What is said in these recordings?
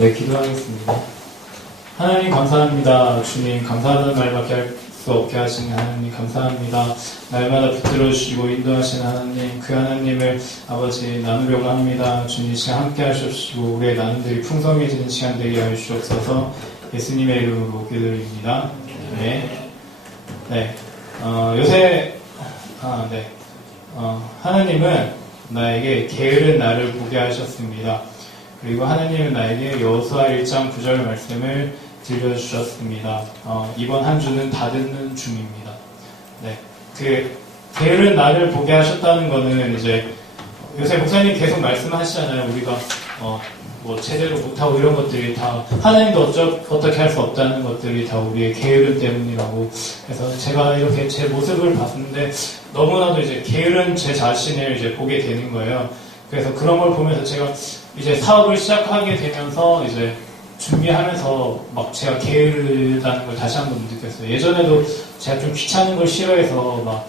네, 기도하겠습니다. 하나님 감사합니다. 주님 감사하다는 말밖에 할 수 없게 하시는 하나님 감사합니다. 날마다 붙들어 주시고 인도하시는 하나님, 그 하나님을 아버지 나누려고 합니다. 주님 시간 함께 하시옵시고 우리의 나눔들이 풍성해지는 시간 되게 하여 주옵소서. 예수님의 이름으로 기도드립니다. 네. 네. 하나님은 나에게 게으른 나를 보게 하셨습니다. 그리고 하나님은 나에게 여호수아 1장 9절 말씀을 들려주셨습니다. 이번 한 주는 다듬는 중입니다. 네. 그 게으른 나를 보게 하셨다는 거는 이제 요새 목사님 계속 말씀하시잖아요. 우리가 뭐 제대로 못하고 이런 것들이 다 하나님도 어떻게 할 수 없다는 것들이 다 우리의 게으름 때문이라고. 그래서 제가 이렇게 제 모습을 봤는데 너무나도 이제 게으른 제 자신을 이제 보게 되는 거예요. 그래서 그런 걸 보면서 제가 이제 사업을 시작하게 되면서 이제 준비하면서 막 제가 게으르다는 걸 다시 한번 느꼈어요. 예전에도 제가 좀 귀찮은 걸 싫어해서 막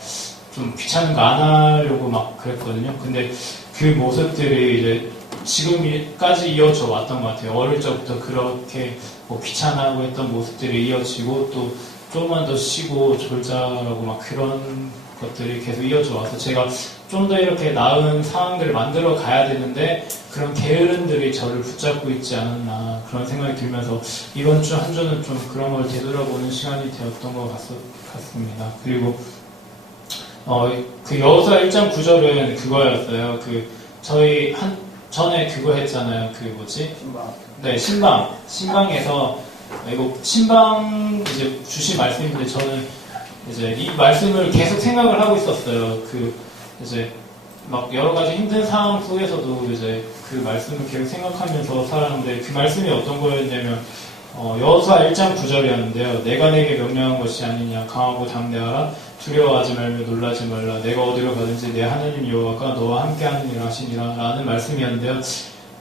좀 귀찮은 거 안 하려고 막 그랬거든요. 근데 그 모습들이 이제 지금까지 이어져 왔던 것 같아요. 어릴 적부터 그렇게 뭐 귀찮아하고 했던 모습들이 이어지고 또 조금만 더 쉬고 졸자라고 막 그런 것들이 계속 이어져 와서 제가 좀 더 이렇게 나은 상황들을 만들어 가야 되는데 그런 게으름들이 저를 붙잡고 있지 않았나 그런 생각이 들면서 이번 주 한 주는 좀 그런 걸 되돌아보는 시간이 되었던 것 같습니다. 그리고 그 여호수아 1장 9절은 그거였어요. 저희 전에 그거 했잖아요. 신방. 네, 신방에서 이거 신방 이제 주신 말씀인데 저는 이제 이 말씀을 계속 생각을 하고 있었어요. 이제 막 여러 가지 힘든 상황 속에서도 이제 그 말씀을 계속 생각하면서 살았는데 그 말씀이 어떤 거였냐면 여호수아 1장 9절이었는데요. 내가 내게 명령한 것이 아니냐. 강하고 담대하라. 두려워하지 말며 놀라지 말라. 내가 어디로 가든지 내 하나님 여호와가 너와 함께하느니라 하시니라 라는 말씀이었는데요.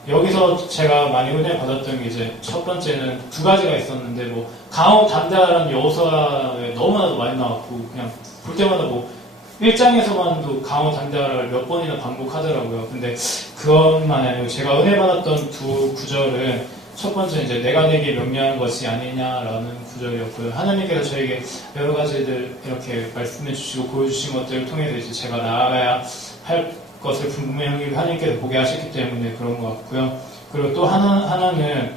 여기서 제가 많이 은혜 받았던 게 이제 첫 번째는 두 가지가 있었는데 뭐 강하고 담대하라는 여호수아에 너무나도 많이 나왔고 그냥 볼 때마다 뭐 1장에서만도 강하고 담대하라를 몇 번이나 반복하더라고요. 근데 그것만 아니고 제가 은혜 받았던 두 구절은 첫 번째 이제 내가 내게 명령한 것이 아니냐라는 구절이었고요. 하나님께서 저에게 여러 가지들 이렇게 말씀해 주시고 보여주신 것들을 통해서 이제 제가 나아가야 할 것을 분명히 하나님께서 보게 하셨기 때문에 그런 것 같고요. 그리고 또 하나는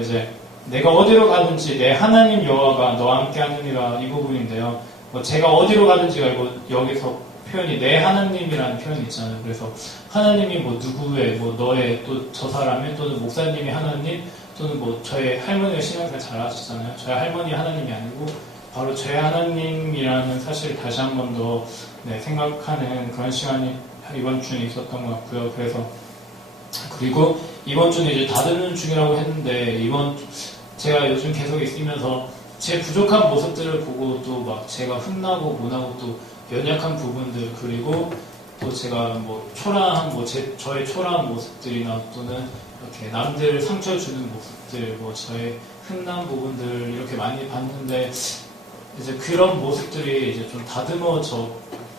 이제 내가 어디로 가든지 내 하나님 여호와가 너와 함께 하느니라 이 부분인데요. 뭐 제가 어디로 가든지가 이거 여기서 표현이 내 하나님이라는 표현이 있잖아요. 그래서 하나님이 뭐 누구의 뭐 너의 또 저 사람의 또는 목사님이 하나님 또는 뭐 저의 할머니가 신앙생활 잘 하시잖아요. 저의 할머니 하나님이 아니고 바로 저의 하나님이라는 사실 다시 한 번 더 생각하는 그런 시간이 이번 주에 있었던 것 같고요. 그리고 이번 주는 이제 다듬는 중이라고 했는데 제가 요즘 계속 있으면서 제 부족한 모습들을 보고 또 막 제가 흥나고 못하고 또 연약한 부분들 그리고 또 제가 뭐 초라한 저의 초라한 모습들이나 또는 이렇게 남들 상처 주는 모습들 뭐 저의 흥난 부분들 이렇게 많이 봤는데 이제 그런 모습들이 이제 좀 다듬어져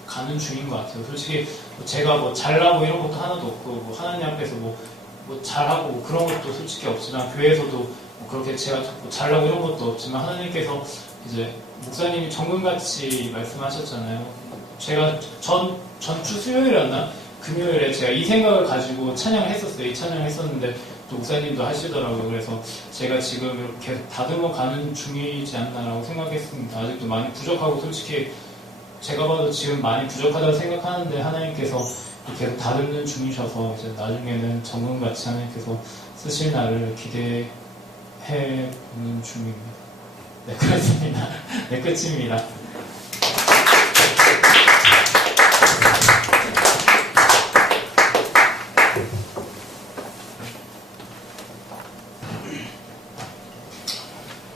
가는 중인 것 같아요. 솔직히 제가 뭐 잘나고 이런 것도 하나도 없고 뭐 하나님 앞에서 뭐 잘하고 뭐 그런 것도 솔직히 없지만 교회에서도 뭐 그렇게 제가 뭐 잘나고 이런 것도 없지만 하나님께서 이제 목사님이 정금같이 말씀하셨잖아요. 제가 전주 수요일이었나? 금요일에 제가 이 생각을 가지고 찬양을 했었어요. 이 찬양을 했었는데 또 목사님도 하시더라고요. 그래서 제가 지금 이렇게 다듬어 가는 중이지 않나라고 생각했습니다. 아직도 많이 부족하고 솔직히 제가 봐도 지금 많이 부족하다고 생각하는데 하나님께서 계속 다듬는 중이셔서 이제 나중에는 정금같이 하나님께서 쓰실 날을 기대해 보는 중입니다. 네, 그렇습니다. 네, 끝입니다.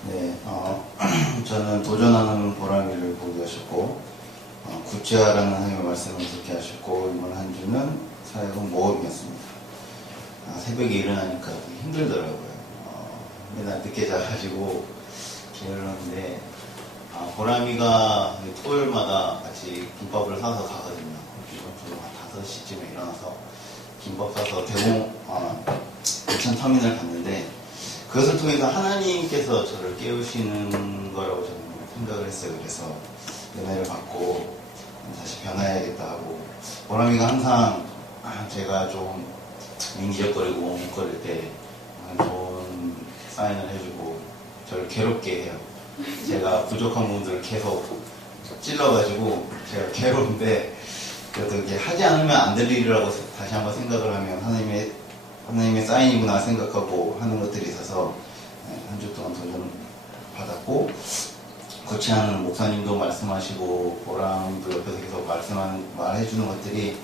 네, 저는 도전하는 보람이를 보게 하셨고 구체화라는 하나님의 말씀을 듣게 하셨고 이번 한 주는 사역은 모험이었습니다. 새벽에 일어나니까 되게 힘들더라고요. 맨날 늦게 자가지고 게을렀는데 보람이가 토요일마다 같이 김밥을 사서 가거든요. 이번 주로 한 5시쯤에 일어나서 김밥 사서 대공 인천터미널 갔는데 그것을 통해서 하나님께서 저를 깨우시는 거라고 저는 생각을 했어요. 그래서 은혜를 받고 다시 변화해야겠다 하고, 보람이가 항상 제가 좀 민기적거리고 웅거릴 때 좋은 사인을 해주고 저를 괴롭게 해요. 제가 부족한 부분들을 계속 찔러가지고 제가 괴로운데, 그래도 이게 하지 않으면 안 될 일이라고 다시 한번 생각을 하면 하나님의 사인이구나 생각하고 하는 것들이 있어서 한 주 동안 도전 받았고, 구치하는 목사님도 말씀하시고 보람도 옆에서 계속 말해주는 것들이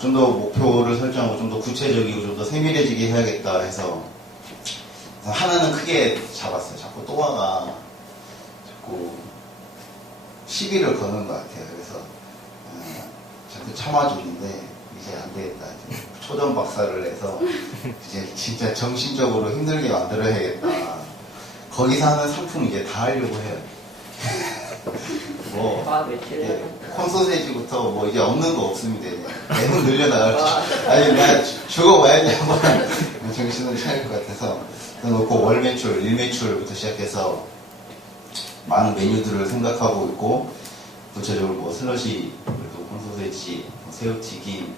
좀 더 목표를 설정하고 좀 더 구체적이고 좀 더 세밀해지게 해야겠다 해서 하나는 크게 잡았어요. 자꾸 또아가 자꾸 시비를 거는 것 같아요. 그래서 자꾸 참아주는데 이제 안 되겠다. 이제 초전 박사를 해서 이제 진짜 정신적으로 힘들게 만들어야겠다. 거기서 하는 상품 이제 다 하려고 해요. 뭐 콘소세지부터 뭐 이제 없는 거 없습니다. 내는 늘려나갈지. 아니 내가 죽어봐야지 한번 정신을 차릴 것 같아서 그래놓고 월 매출, 일 매출부터 시작해서 많은 메뉴들을 생각하고 있고, 구체적으로 뭐 슬러시, 그리고 콘소세지, 새우튀김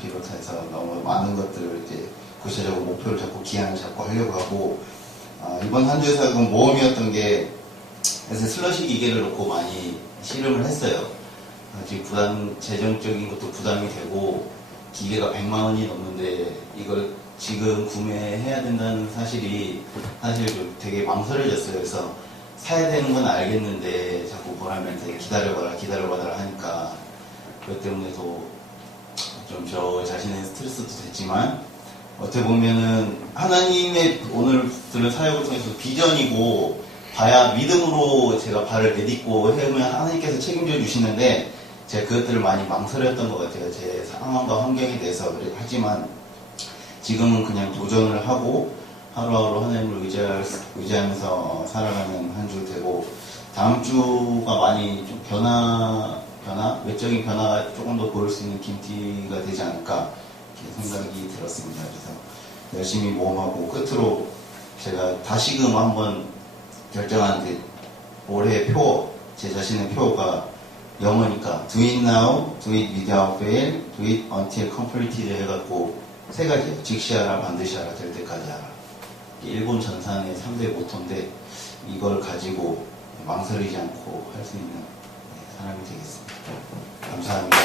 비롯해서 너무 많은 것들을 이제 구체적으로 목표를 잡고 기한을 잡고 하려고 하고, 이번 한 주에서 모험이었던 게, 그래서 슬러시 기계를 놓고 많이 실험을 했어요. 지금 재정적인 것도 부담이 되고, 기계가 100만 원이 넘는데 이걸 지금 구매해야 된다는 사실이 사실 되게 망설여졌어요. 그래서 사야 되는 건 알겠는데 자꾸 보람한테 기다려봐라 하니까, 그것 때문에도 좀 저 자신의 스트레스도 됐지만, 어떻게 보면은 하나님의 오늘 들은 사역을 통해서 비전이고 봐야 믿음으로 제가 발을 내딛고 해면 하나님께서 책임져 주시는데, 제가 그것들을 많이 망설였던 것 같아요. 제 상황과 환경에 대해서. 하지만 지금은 그냥 도전을 하고 하루하루 하나님을 의지하면서 살아가는 한 주 되고, 다음 주가 많이 좀 외적인 변화가 조금 더 보일 수 있는 김티가 되지 않을까 이렇게 생각이 들었습니다. 그래서 열심히 모험하고 끝으로 제가 다시금 한번 결정하는데, 올해 제 자신의 표가 영어니까 do it now, do it without fail, do it until completed 해갖고 세 가지예요. 즉시 하라, 반드시 하라, 될 때까지 하라. 일본 전산의 3대 모토인데 이걸 가지고 망설이지 않고 할 수 있는 사람이 되겠습니다. 감사합니다.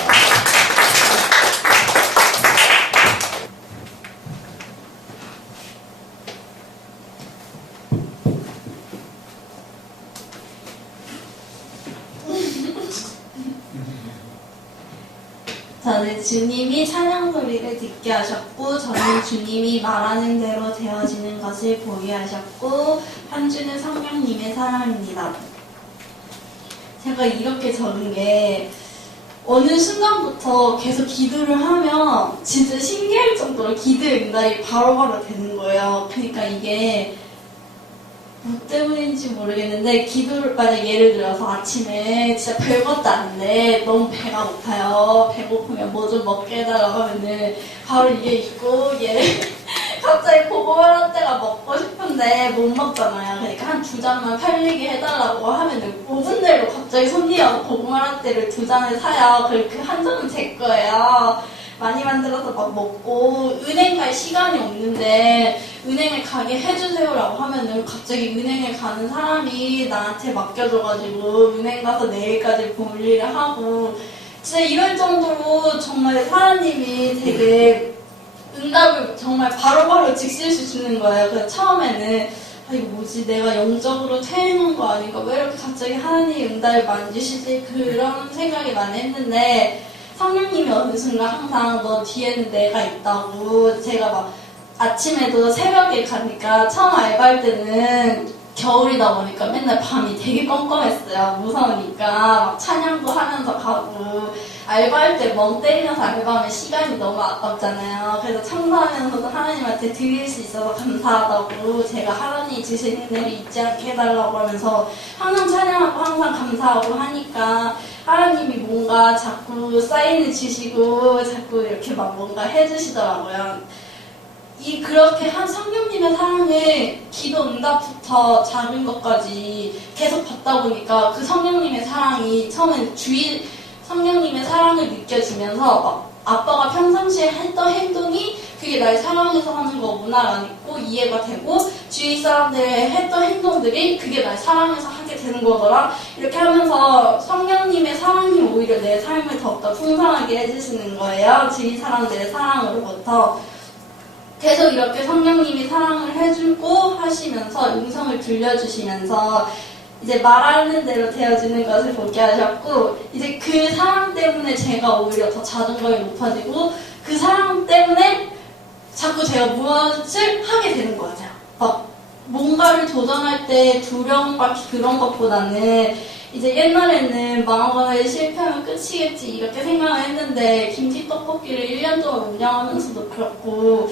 저는 주님이 찬양 소리를 듣게 하셨고, 저는 주님이 말하는 대로 되어지는 것을 보게 하셨고, 한 주는 성령님의 사랑입니다. 제가 이렇게 적은 게 어느 순간부터 계속 기도를 하면 진짜 신기할 정도로 기도의 응답이 바로바로 되는 거예요. 그러니까 이게 뭐 때문인지 모르겠는데, 기도를 만약 예를 들어서 아침에 진짜 별것도 안 돼, 너무 배가 고파요. 배고프면 뭐 좀 먹게 해달라고 하면은 바로 이게 있고, 갑자기 고구마 라떼가 먹고 싶은데 못 먹잖아요. 그러니까 한 2잔만 팔리게 해달라고 하면은 5분 내로 갑자기 손님이 와서 고구마 라떼를 2잔을 사요. 그 한 잔은 제 거예요. 많이 만들어서 막 먹고, 은행 갈 시간이 없는데 은행에 가게 해주세요라고 하면은 갑자기 은행에 가는 사람이 나한테 맡겨줘가지고 은행 가서 내일까지 볼 일을 하고, 진짜 이럴 정도로 정말 하나님이 되게 응답을 정말 바로바로 즉시 주시는 거예요. 그래서 처음에는 이거 뭐지, 내가 영적으로 퇴행한 거 아닌가, 왜 이렇게 갑자기 하나님이 응답을 많이 주시지, 그런 생각이 많이 했는데, 성령님이 어느 순간 항상 너 뒤에는 내가 있다고. 제가 막 아침에도 새벽에 가니까, 처음 알바할 때는 겨울이다 보니까 맨날 밤이 되게 껌껌했어요. 무서우니까 막 찬양도 하면서 가고, 알바할 때 멍 때리면서 알바하면 시간이 너무 아깝잖아요. 그래서 청소하면서도 하나님한테 드릴 수 있어서 감사하다고, 제가 하나님이 주신 은혜를 잊지 않게 해달라고 하면서 항상 찬양하고 항상 감사하고 하니까, 하나님이 뭔가 자꾸 사인을 주시고 자꾸 이렇게 막 뭔가 해주시더라고요. 그렇게 한 성령님의 사랑을 기도 응답부터 작은 것까지 계속 받다 보니까 그 성령님의 사랑이 처음엔 성령님의 사랑을 느껴지면서 막 아빠가 평상시에 했던 행동이 그게 날 사랑해서 하는 거구나라고 이해가 되고 주위 사람들이 했던 행동들이 그게 날 사랑해서 하게 되는 거더라. 이렇게 하면서 성령님의 사랑이 오히려 내 삶을 더욱더 풍성하게 해주시는 거예요. 주위 사람들의 사랑으로부터. 계속 이렇게 성령님이 사랑을 해주고 하시면서 음성을 들려주시면서 이제 말하는 대로 되어지는 것을 보게 하셨고, 이제 그 사랑 때문에 제가 오히려 더 자존감이 높아지고, 그 사랑 때문에 자꾸 제가 무엇을 하게 되는 것 같아요. 막 뭔가를 도전할 때 두려움과 그런 것보다는 이제 옛날에는 망하거나 실패하면 끝이겠지 이렇게 생각을 했는데, 김치 떡볶이를 1년 동안 운영하면서도 그렇고,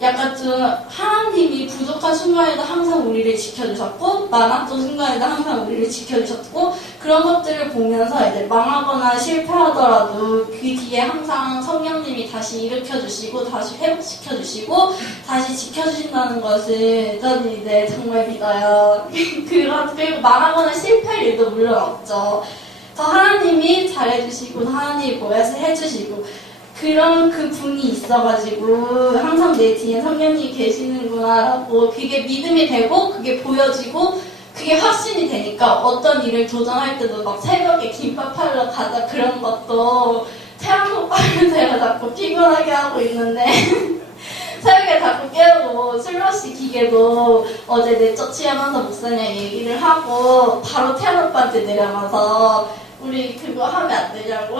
약간 좀 하나님이 부족한 순간에도 항상 우리를 지켜주셨고 많았던 순간에도 항상 우리를 지켜주셨고 그런 것들을 보면서 이제 망하거나 실패하더라도 그 뒤에 항상 성령님이 다시 일으켜주시고 다시 회복시켜주시고 다시 지켜주신다는 것을 저는 이제 정말 믿어요. 그리고 망하거나 실패할 일도 물론 없죠. 더 하나님이 잘해주시고 하나님이 뭐해서 해주시고 그런 그 분이 있어가지고 항상 내 뒤에 성령님이 계시는구나라고 그게 믿음이 되고 그게 보여지고 그게 확신이 되니까 어떤 일을 도전할 때도 막 새벽에 김밥 팔러 가자 그런 것도 태양 오빠를 제가 자꾸 피곤하게 하고 있는데 새벽에 자꾸 깨우고 슬러시 기계도 어제 내적 취하면서 목사님 얘기를 하고 바로 태양 오빠한테 내려가서 우리 그거 하면 안 되냐고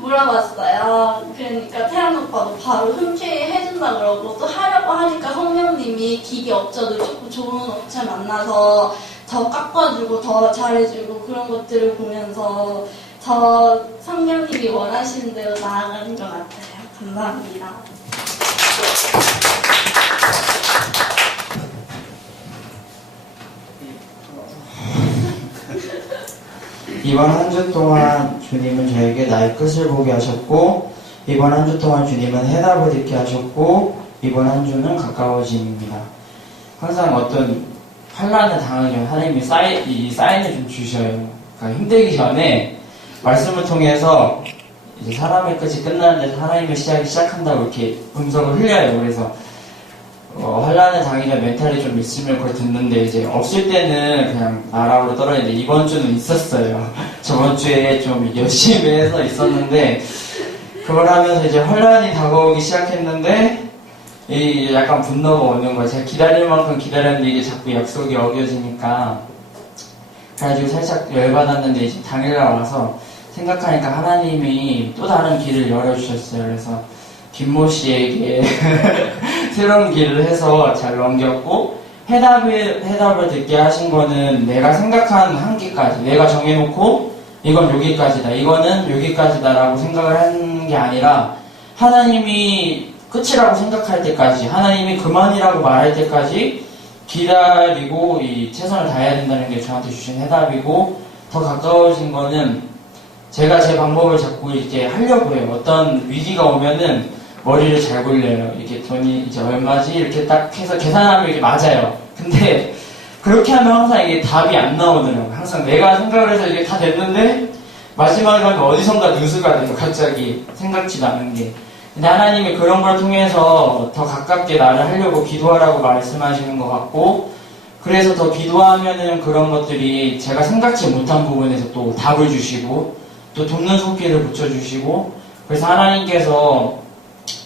물어봤어요. 그러니까 태양 오빠도 바로 흔쾌히 해준다 그러고 또 하려고 하니까 성령님이 기계 업체도 조금 좋은 업체 만나서 더 깎아주고 더 잘해주고 그런 것들을 보면서 더 성령님이 원하시는 대로 나아가는 것 같아요. 감사합니다. 이번 한 주 동안 주님은 저에게 나의 끝을 보게 하셨고 이번 한 주 동안 주님은 해답을 듣게 하셨고 이번 한 주는 가까워짐입니다. 항상 어떤 환난을 당하면 하나님이 이 사인을 좀 주셔요. 그러니까 힘들기 전에 말씀을 통해서 이제 사람의 끝이 끝나는데 하나님의 시작이 시작한다고 이렇게 음성을 흘려요. 그래서 환란을 당하면 멘탈이 좀 있으면 그걸 듣는데 이제 없을 때는 그냥 나락으로 떨어지는데 이번 주는 있었어요. 저번 주에 좀 열심히 해서 있었는데 그걸 하면서 이제 환란이 다가오기 시작했는데 이 약간 분노가 오는 거예요. 제가 기다릴 만큼 기다렸는데 이게 자꾸 약속이 어겨지니까 그래가지고 살짝 열받았는데 이제 당일날 와서 생각하니까 하나님이 또 다른 길을 열어주셨어요. 그래서 김모 씨에게 새로운 길을 해서 잘 넘겼고 해답을 듣게 하신 거는 내가 생각한 한계까지 내가 정해놓고 이건 여기까지다 이거는 여기까지다 라고 생각을 한 게 아니라 하나님이 끝이라고 생각할 때까지 하나님이 그만이라고 말할 때까지 기다리고 이 최선을 다해야 된다는 게 저한테 주신 해답이고 더 가까워진 거는 제가 제 방법을 자꾸 이렇게 하려고 해요. 어떤 위기가 오면은 머리를 잘 굴려요. 이렇게 돈이 이제 얼마지? 이렇게 딱 해서 계산하면 이게 맞아요. 근데 그렇게 하면 항상 이게 답이 안 나오더라고요. 항상 내가 생각을 해서 이게 다 됐는데 마지막에 가면 어디선가 누수가 돼요. 갑자기 생각지도 않은 게. 근데 하나님이 그런 걸 통해서 더 가깝게 나를 하려고 기도하라고 말씀하시는 것 같고 그래서 더 기도하면은 그런 것들이 제가 생각지 못한 부분에서 또 답을 주시고 또 돕는 손길을 붙여주시고 그래서 하나님께서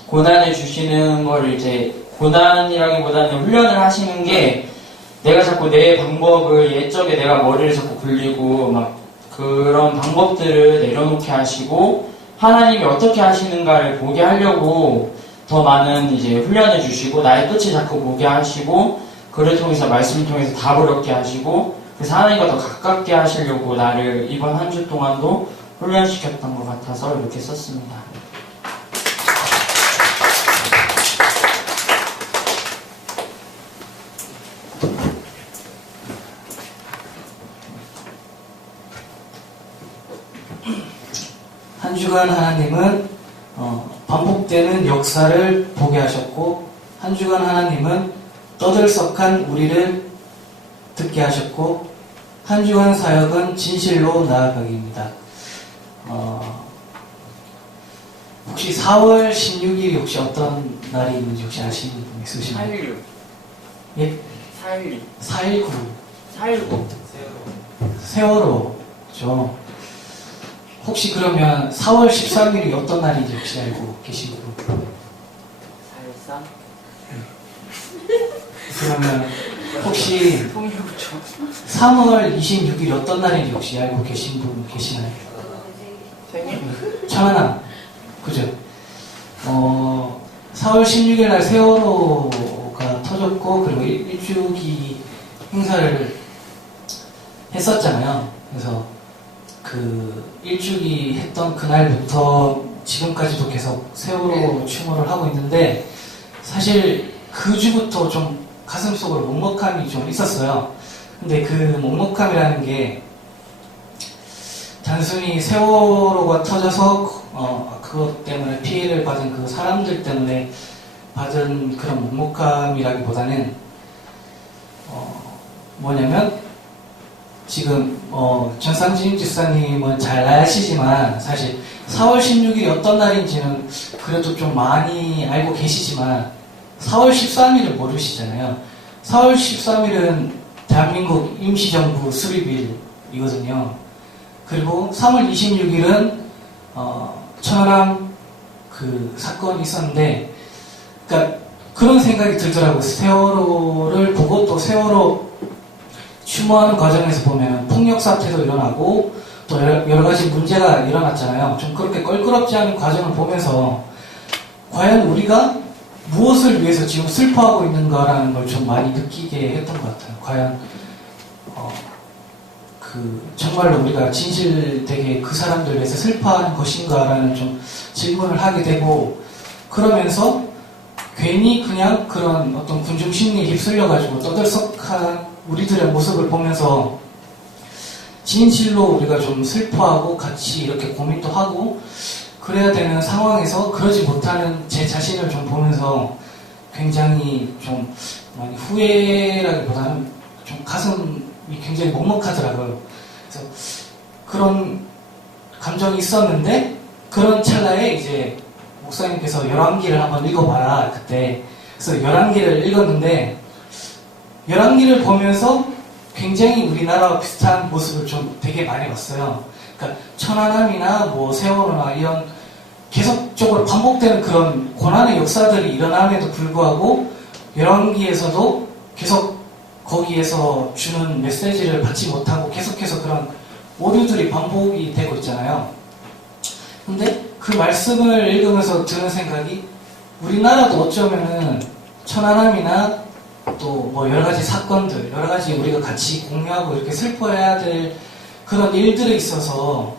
고난을 주시는 거를 이제 고난이라기보다는 훈련을 하시는 게 내가 자꾸 내 방법을 옛적에 내가 머리를 자꾸 굴리고 막 그런 방법들을 내려놓게 하시고 하나님이 어떻게 하시는가를 보게 하려고 더 많은 이제 훈련을 주시고 나의 끝을 자꾸 보게 하시고 그를 통해서 말씀을 통해서 답을 얻게 하시고 그래서 하나님과 더 가깝게 하시려고 나를 이번 한 주 동안도 훈련시켰던 것 같아서 이렇게 썼습니다. 한 주간 하나님은 반복되는 역사를 보게 하셨고 한 주간 하나님은 떠들썩한 우리를 듣게 하셨고 한 주간 사역은 진실로 나아가기입니다. 혹시 4월 16일이 혹시 어떤 날이 있는지 혹시 아시는 분 있으신가요? 4.16. 예? 4.16. 4.19 4.19. 세월호죠. 혹시 그러면 4월 13일이 어떤 날인지 혹시 알고 계신 분? 4.13. 그러면 혹시 통일부터. 3월 26일이 어떤 날인지 혹시 알고 계신 분 계시나요? 생일? 천안함. 그죠? 4월 16일 날 세월호가 터졌고, 그리고 일주기 행사를 했었잖아요. 그래서 그 일주기 했던 그날부터 지금까지도 계속 세월호 추모를 하고 있는데, 사실 그 주부터 좀 가슴속으로 먹먹함이 좀 있었어요. 근데 그 먹먹함이라는 게 단순히 세월호가 터져서 그것 때문에 피해를 받은 그 사람들 때문에 받은 그런 먹먹함이라기보다는 뭐냐면 지금 전상진 집사님은 잘 아시지만 사실 4월 16일이 어떤 날인지는 그래도 좀 많이 알고 계시지만 4월 13일을 모르시잖아요. 4월 13일은 대한민국 임시정부 수립일이거든요. 그리고 3월 26일은 천안함 그 사건이 있었는데, 그러니까 그런 생각이 들더라고요. 세월호를 보고 또 세월호 추모하는 과정에서 보면 폭력 사태도 일어나고 또 여러 가지 문제가 일어났잖아요. 좀 그렇게 껄끄럽지 않은 과정을 보면서 과연 우리가 무엇을 위해서 지금 슬퍼하고 있는가라는 걸 좀 많이 느끼게 했던 것 같아요. 과연 정말로 우리가 진실되게 그 사람들 위해서 슬퍼하는 것인가라는 좀 질문을 하게 되고, 그러면서 괜히 그냥 그런 어떤 군중 심리에 휩쓸려가지고 떠들썩한 우리들의 모습을 보면서 진실로 우리가 좀 슬퍼하고 같이 이렇게 고민도 하고 그래야 되는 상황에서 그러지 못하는 제 자신을 좀 보면서 굉장히 좀 많이 후회라기보다는 좀 가슴이 굉장히 먹먹하더라고요. 그래서 그런 감정이 있었는데, 그런 찰나에 이제 목사님께서 열왕기를 한번 읽어봐라 그때. 그래서 열왕기를 읽었는데 열왕기를 보면서 굉장히 우리나라와 비슷한 모습을 좀 되게 많이 봤어요. 그러니까 천안함이나 뭐 세월호나 이런 계속적으로 반복되는 그런 고난의 역사들이 일어남에도 불구하고 열왕기에서도 계속 거기에서 주는 메시지를 받지 못하고 계속해서 그런 오류들이 반복이 되고 있잖아요. 근데 그 말씀을 읽으면서 드는 생각이, 우리나라도 어쩌면은 천안함이나 또 뭐 여러 가지 사건들, 여러 가지 우리가 같이 공유하고 이렇게 슬퍼해야 될 그런 일들에 있어서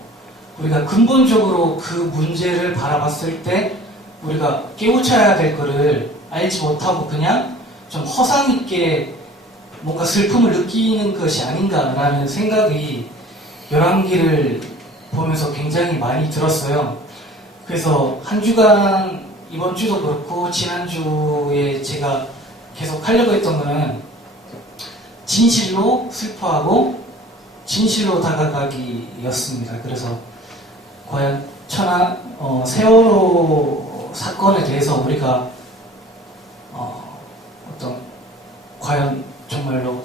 우리가 근본적으로 그 문제를 바라봤을 때 우리가 깨우쳐야 될 거를 알지 못하고 그냥 좀 허상 있게 뭔가 슬픔을 느끼는 것이 아닌가라는 생각이 열왕기를 보면서 굉장히 많이 들었어요. 그래서 한 주간, 이번 주도 그렇고 지난주에 제가 계속 하려고 했던 거는 진실로 슬퍼하고 진실로 다가가기였습니다. 그래서 과연 세월호 사건에 대해서 우리가 어떤 과연 정말로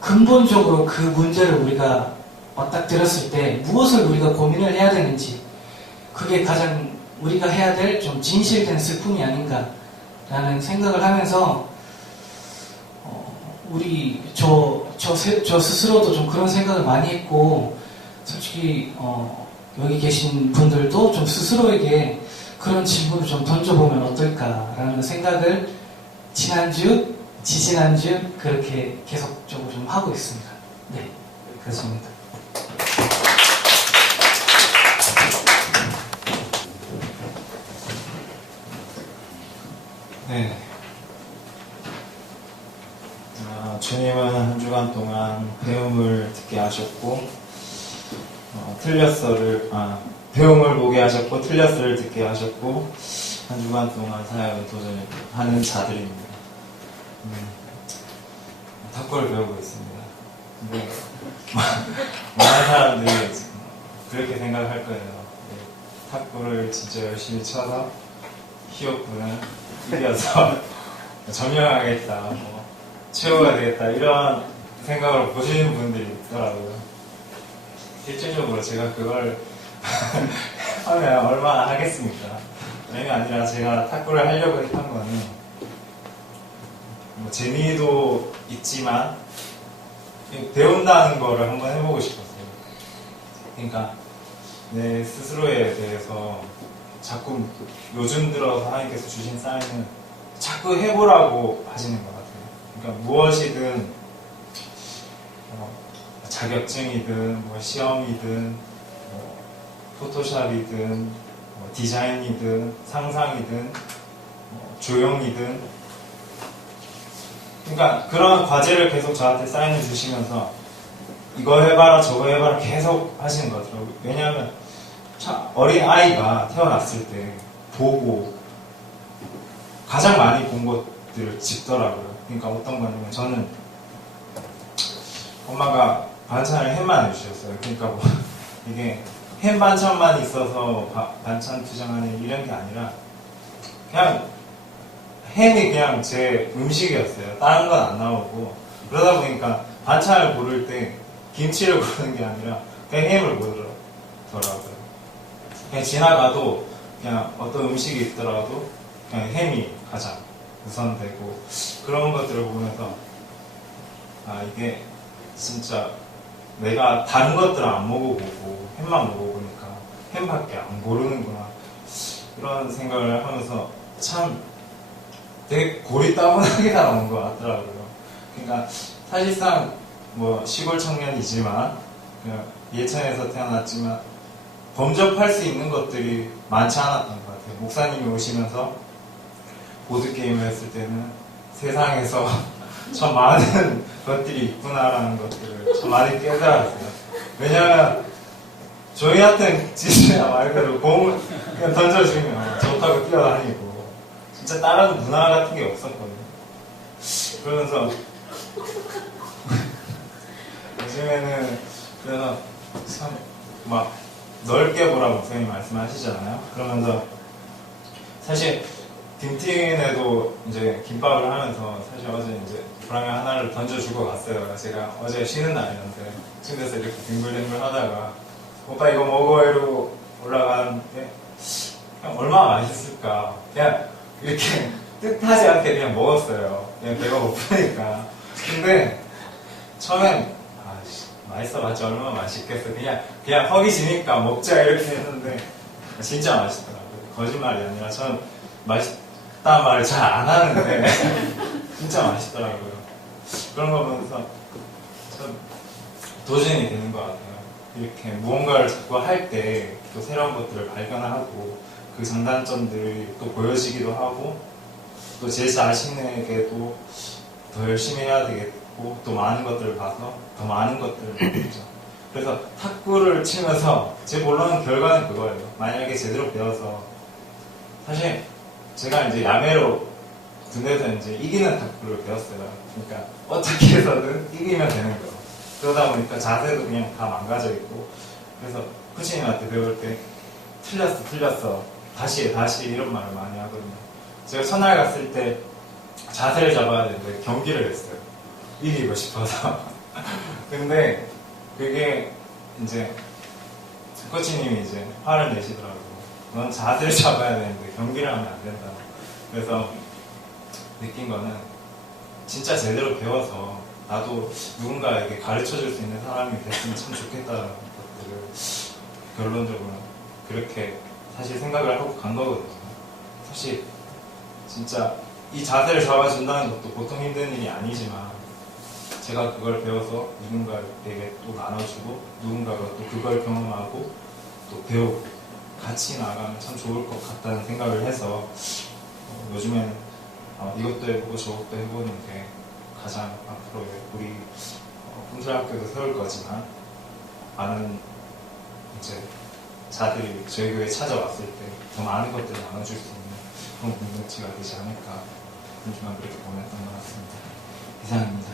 근본적으로 그 문제를 우리가 맞닥뜨렸을 때 무엇을 우리가 고민을 해야 되는지, 그게 가장 우리가 해야 될 좀 진실된 슬픔이 아닌가라는 생각을 하면서 저 스스로도 좀 그런 생각을 많이 했고, 솔직히 여기 계신 분들도 좀 스스로에게 그런 질문을 좀 던져보면 어떨까라는 생각을 지난주, 지지난주 그렇게 계속적으로 좀 하고 있습니다. 네, 그렇습니다. 네. 주님은 한 주간 동안 배움을 듣게 하셨고, 배움을 보게 하셨고, 틀렸어를 듣게 하셨고, 한 주간 동안 사역을 도전하는 자들입니다. 탁구를 배우고 있습니다. 근데 많은 사람들이 그렇게 생각할 거예요. 탁구를 진짜 열심히 쳐서 히어프는 이겨서 점령하겠다, 뭐 최고가 되겠다 이런 생각으로 보시는 분들이 있더라고요. 실질적으로 제가 그걸 하면 얼마나 하겠습니까? 그게 아니라 제가 탁구를 하려고 했던 거는 뭐 재미도 있지만 배운다는 거를 한번 해보고 싶었어요. 그러니까 내 스스로에 대해서 자꾸 요즘 들어서 하나님께서 주신 사인은 자꾸 해보라고 하시는 것 같아요. 그러니까 무엇이든 자격증이든 뭐 시험이든 뭐 포토샵이든 뭐 디자인이든 상상이든 뭐 조형이든 그러니까 그런 과제를 계속 저한테 사인을 주시면서 이거 해봐라 저거 해봐라 계속 하시는 것 같더라고요. 왜냐하면 어린 아이가 태어났을 때 보고 가장 많이 본 것들을 짚더라고요. 그러니까 어떤 거냐면 저는 엄마가 반찬을 햄만 해주셨어요. 그러니까 뭐 이게 햄 반찬만 있어서 반찬 투정하는 이런 게 아니라 그냥 햄이 그냥 제 음식이었어요. 다른 건 안 나오고 그러다 보니까 반찬을 고를 때 김치를 고르는 게 아니라 그냥 햄을 고르더라고요. 그냥 지나가도 그냥 어떤 음식이 있더라도 그냥 햄이 가장 우선되고 그런 것들을 보면서 아 이게 진짜 내가 다른 것들은 안 먹어보고 햄만 먹어보니까 햄밖에 안 고르는구나 이런 생각을 하면서 참 되게 고리따분하게 나온 것 같더라고요. 그러니까 사실상 뭐 시골 청년이지만 그냥 예천에서 태어났지만 범접할 수 있는 것들이 많지 않았던 것 같아요. 목사님이 오시면서 보드게임을 했을 때는 세상에서 참 많은 것들이 있구나라는 것들을 참 많이 깨달았어요. 왜냐하면 저희한테는 진짜 말 그대로 공을 그냥 던져주면 좋다고 뛰어다니고 진짜 다른 문화 같은 게 없었거든요. 그러면서 요즘에는 그래서 참 막 넓게 보라고 목사님 말씀하시잖아요. 그러면서 사실 김틴에도 이제 김밥을 하면서 사실 어제 이제 불황면 하나를 던져주고 갔어요. 제가 어제 쉬는 날이었는데 침대에서 이렇게 뒹굴뒹굴 하다가 오빠 이거 먹어 이러고 올라가는데 그냥 얼마나 맛있을까 그냥 이렇게 뜻하지 않게 그냥 먹었어요. 그냥 배가 고프니까. 근데 처음엔 맛있어봤자 얼마나 맛있겠어. 그냥 허기지니까 먹자 이렇게 했는데 진짜 맛있더라고요. 거짓말이 아니라 저는 맛있다는 말을 잘 안 하는데 진짜 맛있더라고요. 그런 거 보면서 참 도전이 되는 것 같아요. 이렇게 무언가를 자꾸 할 때 또 새로운 것들을 발견하고 그 장단점들이 또 보여지기도 하고 또 제 자신에게도 더 열심히 해야 되겠고 또 많은 것들을 봐서 더 많은 것들을 배우죠. 그래서 탁구를 치면서 제 본론 결과는 그거예요. 만약에 제대로 배워서 사실 제가 이제 야매로 군대에서 이제 이기는 탁구를 배웠어요. 그러니까 어떻게 해서든 이기면 되는 거예요. 그러다 보니까 자세도 그냥 다 망가져 있고 그래서 코치님한테 배울 때 틀렸어 다시 이런 말을 많이 하거든요. 제가 첫날 갔을 때 자세를 잡아야 되는데 경기를 했어요. 이기고 싶어서. 근데 그게 이제 코치님이 이제 화를 내시더라고요. 넌 자세를 잡아야 되는데 경기를 하면 안 된다. 그래서 느낀 거는 진짜 제대로 배워서 나도 누군가에게 가르쳐 줄 수 있는 사람이 됐으면 참 좋겠다는 것들을 결론적으로 그렇게 사실 생각을 하고 간 거거든요. 사실 진짜 이 자세를 잡아준다는 것도 보통 힘든 일이 아니지만 제가 그걸 배워서 누군가에게 또 나눠주고 누군가가 또 그걸 경험하고 또 배우고 같이 나가면 참 좋을 것 같다는 생각을 해서 요즘에는 이것도 해보고 저것도 해보는 게 가장 앞으로의 우리 품술학교도 세울 거지만 많은 이제 자들이 저희 교회에 찾아왔을 때 더 많은 것들을 나눠줄 수 있는 그런 공동체가 되지 않을까 그렇게 보냈던 것 같습니다. 이상입니다.